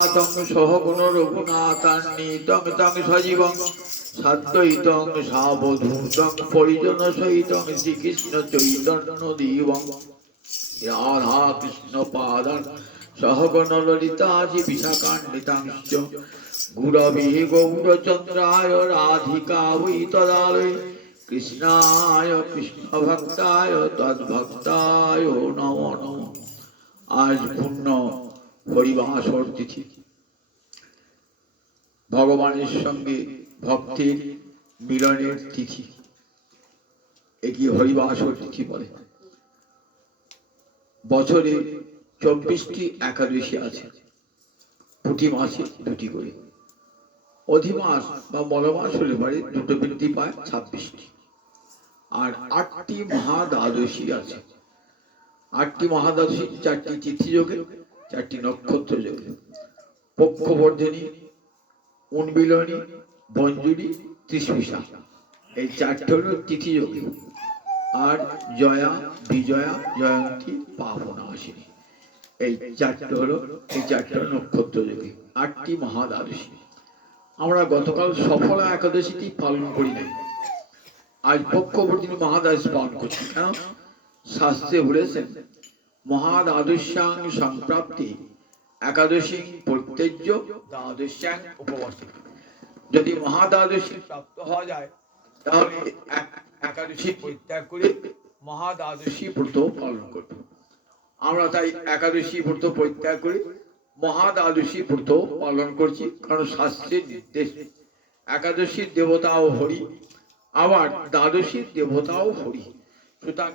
তং সহগুণ রঘুনাথান্বিতং তং সজীবং সাদ্বৈতং সাবধূতং পরিজন সহিতং শ্রীকৃষ্ণ চৈতন্য দেবং রাধা কৃষ্ণ পাদান সহগণ ললিতা বিশাখান্বিতাংশ্চ গুরবে গৌরচন্দ্রায় রাধিকা বৈ তদালয়ে কৃষ্ণায় কৃষ্ণ ভক্তায় তদ্ভক্তায় নমো নমঃ। আজ পূর্ণ হরিবাসর তিথি, ভগবানের সঙ্গে ভক্তের মিলনের তিথি। একে হরিবাসর তিথি বলে। বছরে 24টি একাদশী আছে, প্রতি মাসে দুটি করে। অধিমাস বা বলমাস হলে পরে দুটো বৃদ্ধি পায় 26টি। আর 8টি মহাদ্বাদশী আছে। 8টি মহাদ্বাদশী 4টি তিথি যোগে, 4টি নক্ষত্র যোগে। পক্ষবর্ধিনী, উন্মিলনী, বঞ্জুরি, ত্রিস্পিষা, এই 4টি হল তিথি যোগে। আর জয়া, বিজয়া, জয়ন্তী, পাবনাশিনী, এই 4টি হলো নক্ষত্র যোগে। 8টি মহাদ্বাদশী আমরা গতকাল সফলা একাদশীটি পালন করি নাই। আজ পক্ষবর্ধিনী মহাদ্বাদশী পালন করছি। কেন? শাস্ত্রে বলেছেন মহাদ্বাদশ্যাং সম্প্রাপ্তি একাদশী পরিত্যজ্য দ্বাদশ্যাং উপবাসে। যদি মহাদ্বাদশী প্রাপ্ত হওয়া যায় তাহলে একাদশী পরিত্যাগ করে মহাদ্বাদশী ব্রত পালন করবে। আমরা তাই একাদশী ব্রত পরিত্যাগ করে মহাদ্বাদশী ব্রত পালন করছি, কারণ শাস্ত্রের নির্দেশ। একাদশীর দেবতাও হরি, আবার দ্বাদশীর দেবতাও হরি। সুতরাং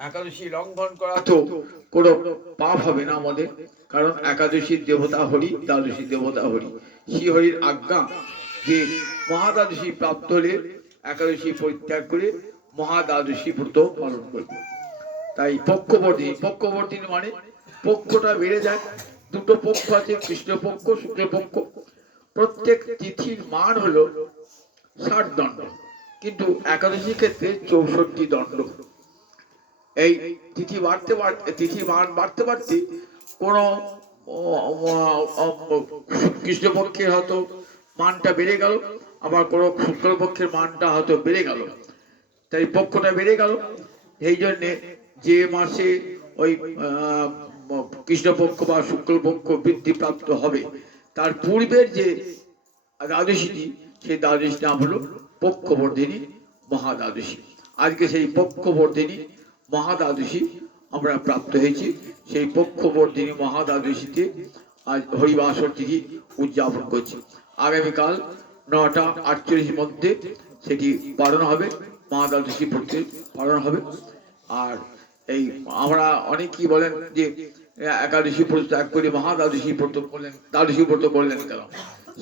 একাদশী লঙ্ঘন করা তো কোনো পাপ হবে না আমাদের, কারণ একাদশীর দেবতা হরি, দ্বাদশীর দেবতা হরি। শ্রী হরির আজ্ঞা যে মহাদ্বাদশী প্রাপ্ত হলে একাদশী পরিত্যাগ করে মহাদ্বাদশী ব্রত পালন করবে। তাই পক্ষবর্ধিনী মানে পক্ষটা বেড়ে যায়। দুটো পক্ষ আছে, কৃষ্ণপক্ষ, শুক্লপক্ষ। প্রত্যেক তিথির মান হলো 60 দণ্ড, কিন্তু একাদশী ক্ষেত্রে 64 দণ্ড। এই তিথি মান বাড়তে বাড়তে কোন কৃষ্ণপক্ষের হয়তো মানটা বেড়ে গেল, আবার কোন শুক্লপক্ষের মানটা হয়তো বেড়ে গেল। তাই পক্ষটা বেড়ে গেল। এই জন্যে যে মাসে ওই কৃষ্ণপক্ষ বা শুক্লপক্ষ বৃদ্ধিপ্রাপ্ত হবে, তার পূর্বের যে দ্বাদশীটি, সেই দ্বাদশীর নাম হলো পক্ষবর্ধিনী মহাদ্বাদশী। আজকে সেই পক্ষবর্ধিনী মহাদ্বাদশী আমরা প্রাপ্ত হয়েছি। সেই পক্ষবর্ধিনী মহাদ্বাদশীতে আজ হরিবাসর তিথি উদযাপন করছি। আগামীকাল 9টা 48 মধ্যে সেটি পালন হবে, মহাদ্বাদশী ব্রতের পালন হবে। আর এই আমরা অনেকেই বলেন যে একাদশী ব্রত ত্যাগ করে মহাদ্বাদশী ব্রত করলেন, দ্বাদশী ব্রত করলেন কেন?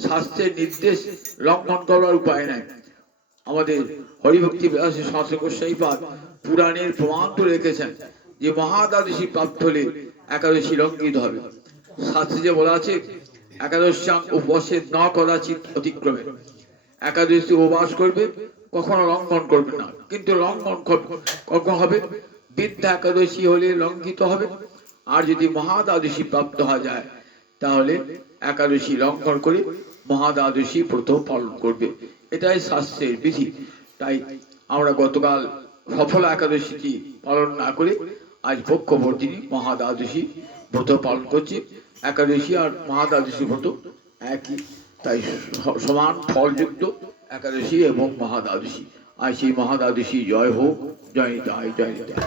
শাস্ত্রের নির্দেশ লঙ্ঘন করার উপায় নাই। আমাদের হরিভক্তি বিলাসী শাস্ত্র গোস্বাইপাদ পুরাণের প্রমাণ তো রেখেছেন যে মহাদ্বাদশী প্রাপ্ত হলে একাদশী লঙ্ঘিত হবে। শাস্ত্রে যে বলা আছে একাদশ্যাং উপবাসে ন কদাচিৎ অতিক্রমে। একাদশী উপবাস করবে, কখনো লঙ্ঘন করবে না। কিন্তু লঙ্ঘন কখন হবে? বৃদ্ধা একাদশী হলে লঙ্ঘিত হবে। আর যদি মহাদ্বাদশী প্রাপ্ত হওয়া যায় তাহলে একাদশী লঙ্ঘন করে মহাদ্বাদশী ব্রত পালন করবে। এটাই শাস্ত্রের বিধি। তাই আমরা গতকাল সফলা একাদশীটি পালন না করে আজ পক্ষবর্ধিনী মহাদ্বাদশী ব্রত পালন করছি। একাদশী আর মহাদ্বাদশী ব্রত একই, তাই সমান ফলযুক্ত একাদশী এবং মহাদ্বাদশী। আর সেই মহাদ্বাদশী জয় হোক, জয় নিতাই, জয় নিতাই।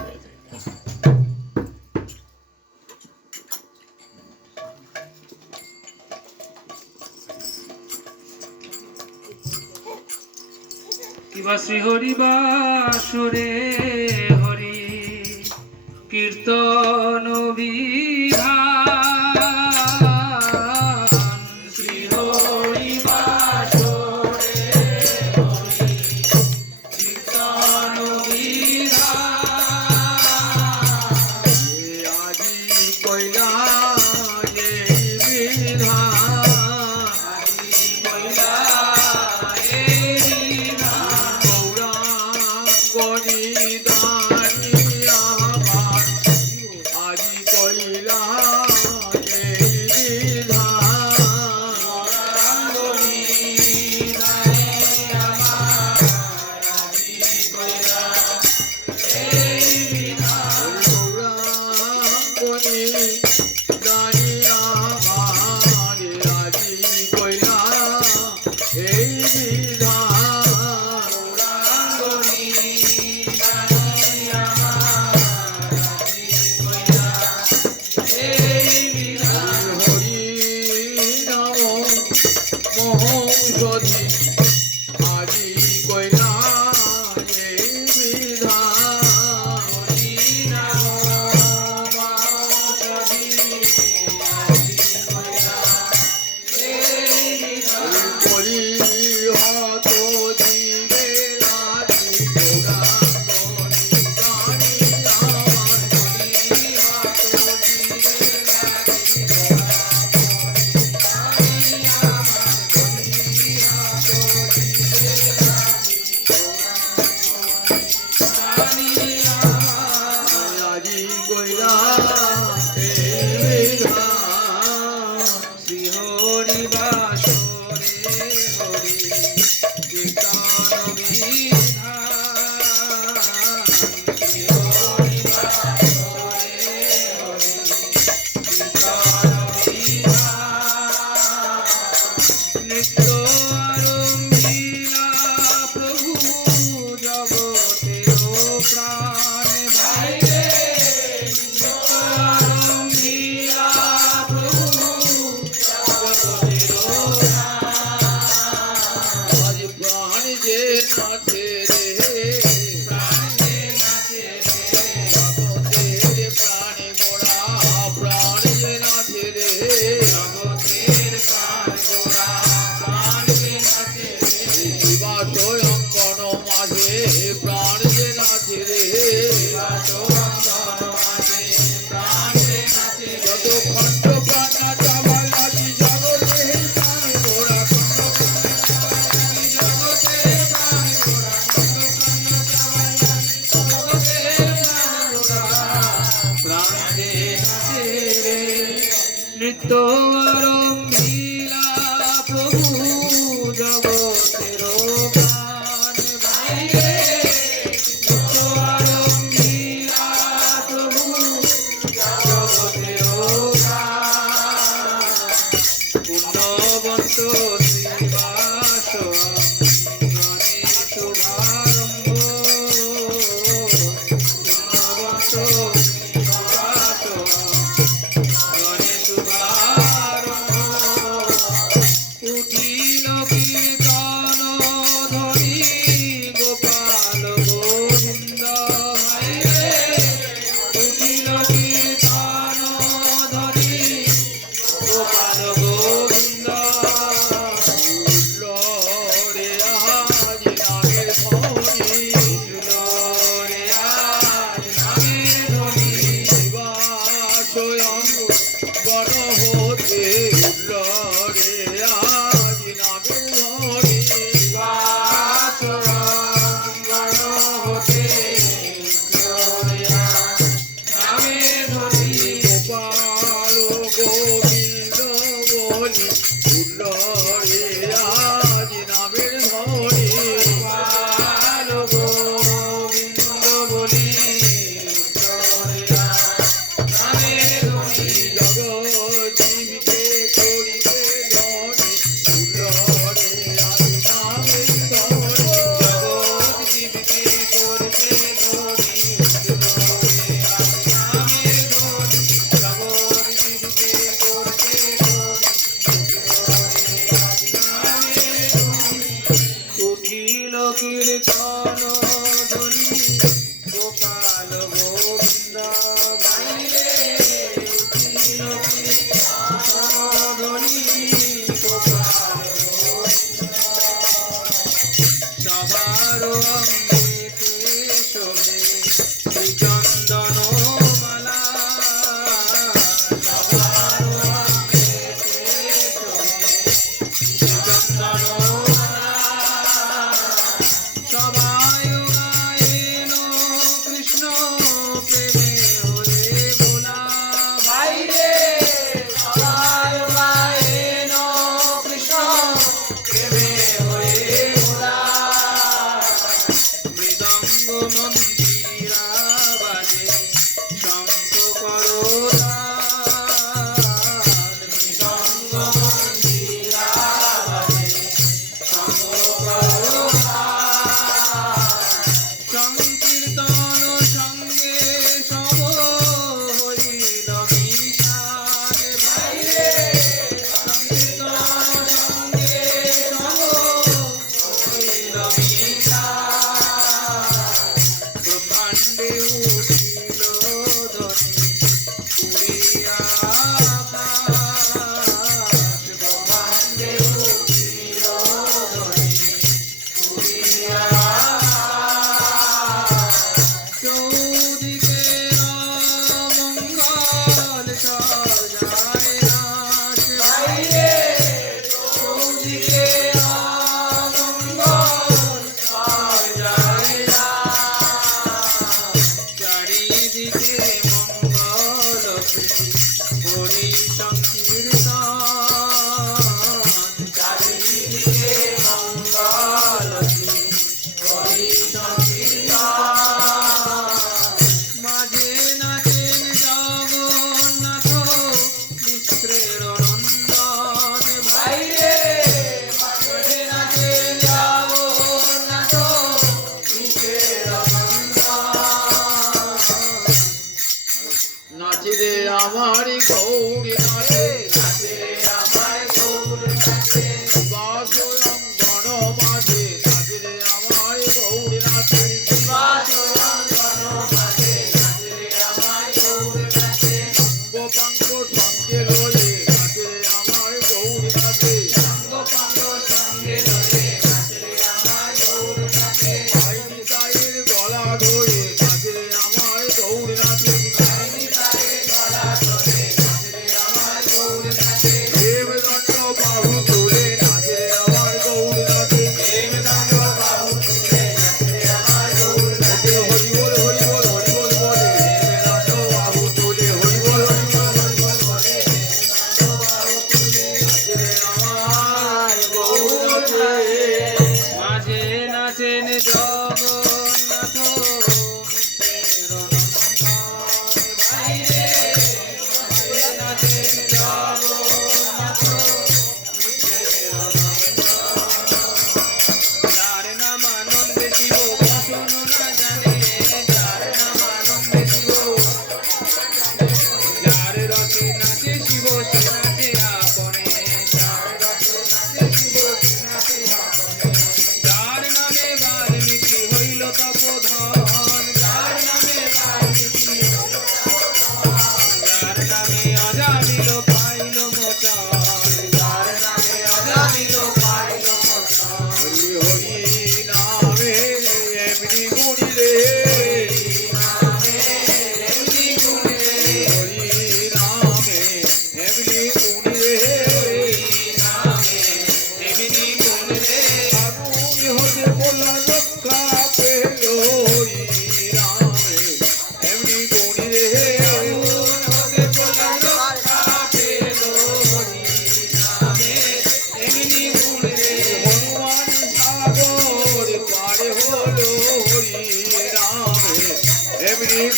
কিবা শ্রী হরিবাসরে হরি কীর্তন বিধান, শ্রী হরিবাসরে হরি কীর্তন বিধান, আজি কইলা যে বিধান, আজি কইলা গৌরাঙ্গ নিদান। নিত্য আরম্ভিলা প্রভু জগতের গান গাইবে নিত্য আরম্ভিলা প্রভু জগতের গান পুণ্যবন্ত শ্রীবাস অঙ্গনে শুভারম্ভ পুণ্যবন্ত শ্রীবাস অঙ্গনে শুভারম্ভ উঠিল কীর্তন ধ্বনি গোপাল গোবিন্দ হাইরে উঠিল কীর্তন ধ্বনি গোপাল গোবিন্দ লরে আজ নামের ধ্বনি লরে আজ নামের ধ্বনি বাসয়ং বড় হতে লরে আজ নামের ধ্বনি বাসয়ং বড় হতে লরে আজ নামের ধ্বনি গোপাল গোবিন্দ বলি উল্লরে আজ নামের ধ্বনি গোপাল গোবিন্দ বলি উল্লরে আজ নামের ধ্বনি জগজীবকে করিবে ধনী উল্লরে আজ নামের ধ্বনি জগজীবকে করবে ধনী উল্লরে আজ নামের ধ্বনি জগজীবকে করবে ধনী উল্লরে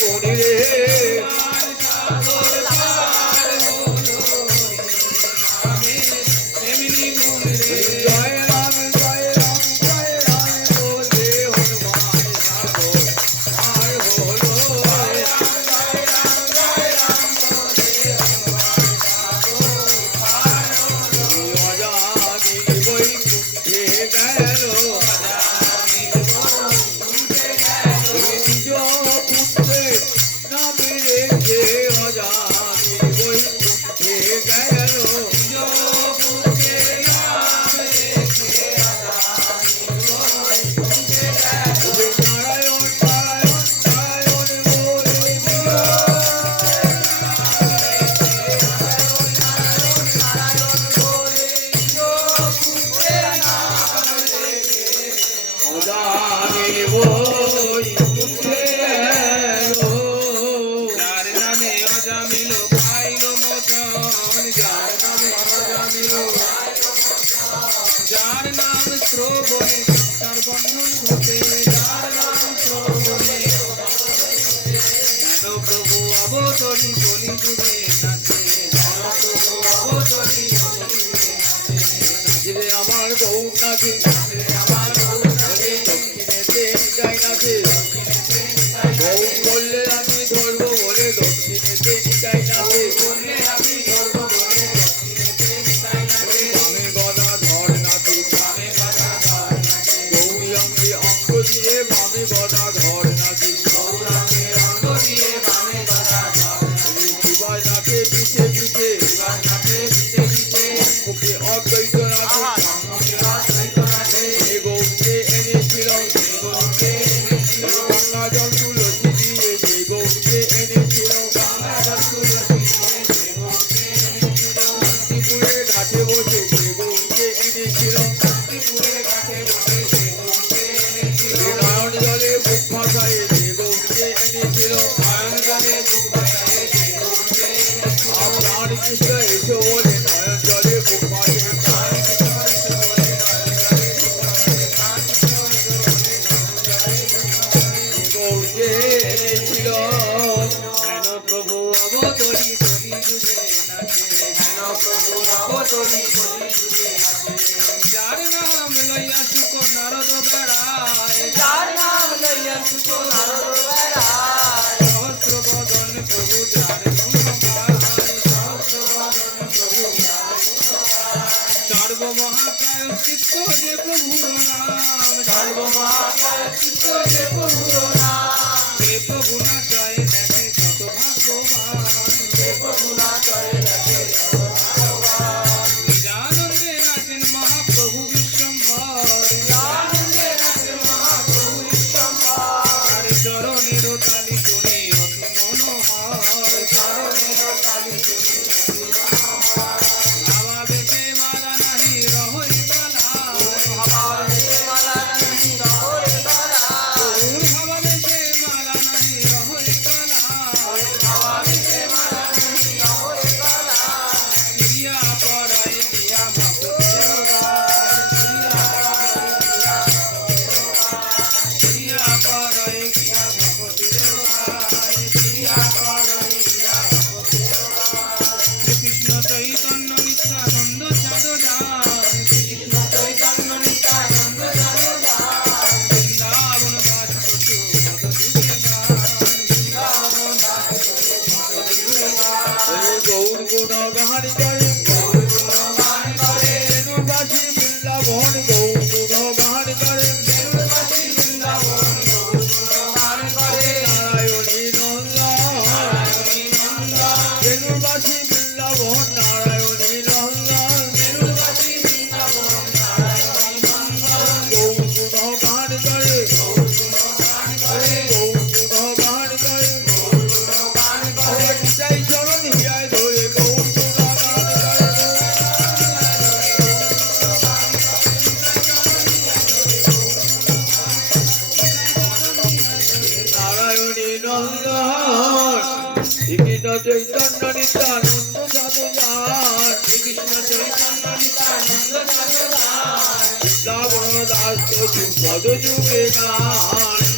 মনি রে জয় রাম জয় রাম জয় রাম বলে হনুমান সাগর আর হলো অজামিল বৈকুণ্ঠে গেল নিজ পুত্রের নামে রেখে অজামিল বৈকুণ্ঠে গেল নারায়ণ নারায়ণ নারায়ণ বলে অজামিল বৈকুণ্ঠে গেল যার নামে অজামিল পাইল মোচন যার নামে অজামিল যার নাম শ্রবণে তার বন্ধন ঘটে যার নাম শ্রবণে হেন প্রভু অবতরী কলি যুগে নাচে হেন প্রভু অবতরী কলি যুগে নাচে নাচে আমার বউ নাচে আমার গৌর নাচে দক্ষিণেতে নিতাই নাচে বউ বললে আমি ধরবো বলে দক্ষিণেতে নিতাই নাচে বললে আমি ধর্ম বলে দক্ষিণেতে নিতাই নাচে বামে গদা ধর নাচে বামে গদা ধর নাচে গৌরঙ্গে অঙ্গ দিয়ে বামে গদা ধর নাচে গৌরাঙ্গের অঙ্গ দিয়ে বামে গদা ধর নাচে শিবাই নাচে পিছে পিছে শিবার নাচে পিছে পিছে মুখে অদ্বৈত নাচে সম্মুখে অদ্বৈত নাচে এ গৌরকে এনেছিল গৌরকে এনেছিল গঙ্গা জল তুলসী দিয়ে যে গৌরকে এনেছিল গঙ্গা জল তুলসী দিয়ে যে গৌরকে এনেছিল শান্তিপুরের ঘাটে বসে যে গৌরকে এনেছিল শান্তিপুরের ঘাটে বসে যে গৌরকে এনেছিল নয়ন জলে বুক ভাসায় যে গৌরকে এনেছিল নয়ন জলে বুক ভাসায় যে গৌরকে এনেছিল প্রাণ কৃষ্ণ এসো বলে নয়ন জলে বুক ভাসে প্রাণ কৃষ্ণ এসে বলে নয়ন জলে বুক ভাসায় প্রাণ কৃষ্ণ এসে বলে নয়ন জলে বুক ভাসায় গৌরকে এনেছিল হেন প্রভু অবতরী কলি যুগে নাচে হেন প্রভু অবতরী কলি যুগে নাচে যার নাম লইয়া সুখ নারদ বেড়ায় যার নাম লইয়া সুখ নারদ বেড়ায় সহস্র বদন প্রভু যার গুণ গায় সহস্র বদন প্রভু যার গুণ গায় সর্ব মহাপ্রায়শ্চিত্ত যে প্রভুর নাম সর্ব মহাপ্রায়শ্চিত্ত যে প্রভুর নাম যে প্রভু নাচয় দেখে যত ভাগ্যবান যে প্রভু নাচয় দেখে যত ভাগ্যবান নিজানন্দে নাচেন মহাপ্রভু বিশ্বম্ভর নিজানন্দে নাচেন মহাপ্রভু বিশ্বম্ভর চরণের তালি শুনে অতি মনোহর চরণের তালি শুনে অতি মনোহর ভাবা বেশে মালা নাহি রহই বালা ভাবা বেশে মালা নাহি রহই বালা ভাবা বেশে মালা নাহি রহই বালা ভাবা বেশে মালা নাহি রহই বালা ক্রিয়া পরাই দিয়া ভক্তের গায় ক্রিয়া পরাই দিয়া ভক্তের গায় ক্রিয়া পরাই দিয়া ভক্তের গায় শ্রীকৃষ্ণ চৈতন্য নিত্যানন্দ সাধুদান শ্রীকৃষ্ণ চৈতন্য নিত্যানন্দ সাধুদান বৃন্দাবন বাস করতু মদ যুগে গান বৃন্দাবন বাস করতু মদ যুগে গান গৌর গুণ গাহারি করে গৌর গুণ গান করে বেণুবাসী বৃন্দাবন গৌর গুণ গাহারি করে বেণুবাসী বৃন্দাবন গৌর গুণ গান করে নারায়ণী নন্দন নারায়ণী নন্দন বেণুবাসী বৃন্দাবন নারায়ণী নন্দন বেণুবাসী বৃন্দাবন নারায়ণী নন্দন গৌর গুণ গাহারি করে গৌর গুণ গান করে গৌর গুণ গাহারি করে গৌর গুণ গান করে চাই চরণ হিয়ায় ধরে গৌর গুণ গাহারি করে নারায়ণী নন্দন শ্রীকৃষ্ণ চৈতন্য নিত্যানন্দ সাধুদান শ্রীকৃষ্ণ চৈতন্য নিত্যানন্দ সাধুদান বৃন্দাবন দাস পদ যুগে গান